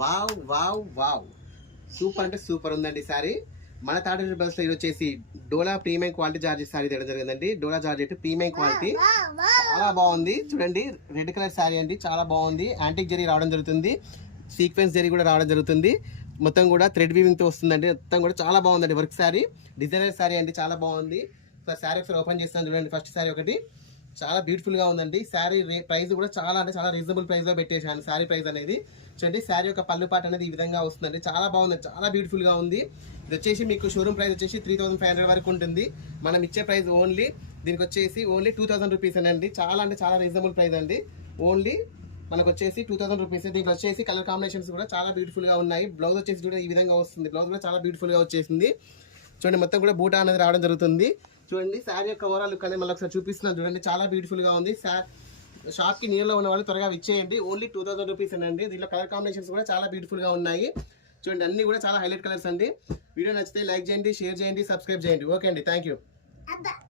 Wow wow wow super అంటే super ఉందండి sorry. మన తాడేపల్లి బస్ లో ఇది వచ్చేసి డోలా ప్రీమియం క్వాలిటీ జార్జెట్ సారీ తేడం జరిగిందండి. డోలా జార్జెట్ ప్రీమియం క్వాలిటీ చాలా బాగుంది. చూడండి రెడ్ కలర్ సారీ అండి, చాలా బాగుంది. యాంటిక్ జరీ రావడం జరుగుతుంది, సీక్వెన్స్ జరీ కూడా రావడం జరుగుతుంది. మొత్తం కూడా థ్రెడ్ వీవింగ్ తో వస్తుందండి. మొత్తం కూడా చాలా బాగుందండి. వర్క్ సారీ, డిజైనర్ సారీ అండి, చాలా బాగుంది. సారీ ఒకసారి ఓపెన్ చేస్తాను చూడండి. ఫస్ట్ సారీ ఒకటి చాలా బ్యూటిఫుల్ గా ఉందండి. శారీ ప్రైస్ కూడా చాలా అంటే చాలా రీజనబుల్ ప్రైస్ లో పెట్టేశాను శారీ ప్రైస్ అనేది. చూడండి శారీ యొక్క పళ్ళు పాట అనేది ఈ విధంగా వస్తుందండి. చాలా బాగుంది, చాలా బ్యూటిఫుల్ గా ఉంది. ఇది వచ్చేసి మీకు షోరూమ్ ప్రైస్ వచ్చేసి 3500 వరకు ఉంటుంది. మనం ఇచ్చే ప్రైస్ ఓన్లీ దీనికి వచ్చేసి ఓన్లీ 2000 రూపీస్ అండి. చాలా అంటే చాలా రీజనబుల్ ప్రైస్ అండి. ఓన్లీ మనకు వచ్చేసి 2000 రూపీస్. దీంట్లో వచ్చేసి కలర్ కాంబినేషన్స్ కూడా చాలా బ్యూటిఫుల్ గా ఉన్నాయి. బ్లౌజ్ వచ్చేసి కూడా ఈ విధంగా వస్తుంది. బ్లౌజ్ కూడా చాలా బ్యూటిఫుల్ గా వచ్చేసింది. చూడండి మొత్తం కూడా బూటా అనేది రావడం జరుగుతుంది. చూడండి శారీ యొక్క ఓవరాల్ లుక్ అనేది మళ్ళీ ఒకసారి చూపిస్తున్నాను చూడండి. చాలా బ్యూటిఫుల్ గా ఉంది. షాప్ కి నియర్ లో ఉన్న వాళ్ళు త్వరగా ఇచ్చేయండి. ఓన్లీ 2000 రూపీస్ అండి. దీంట్లో కలర్ కాంబినేషన్స్ కూడా చాలా బ్యూటిఫుల్ గా ఉన్నాయి. చూడండి అన్ని కూడా చాలా హైలైట్ కలర్స్ అండి. వీడియో నచ్చితే లైక్ చేయండి, షేర్ చేయండి, సబ్స్క్రైబ్ చేయండి. ఓకే అండి, థ్యాంక్ యూ.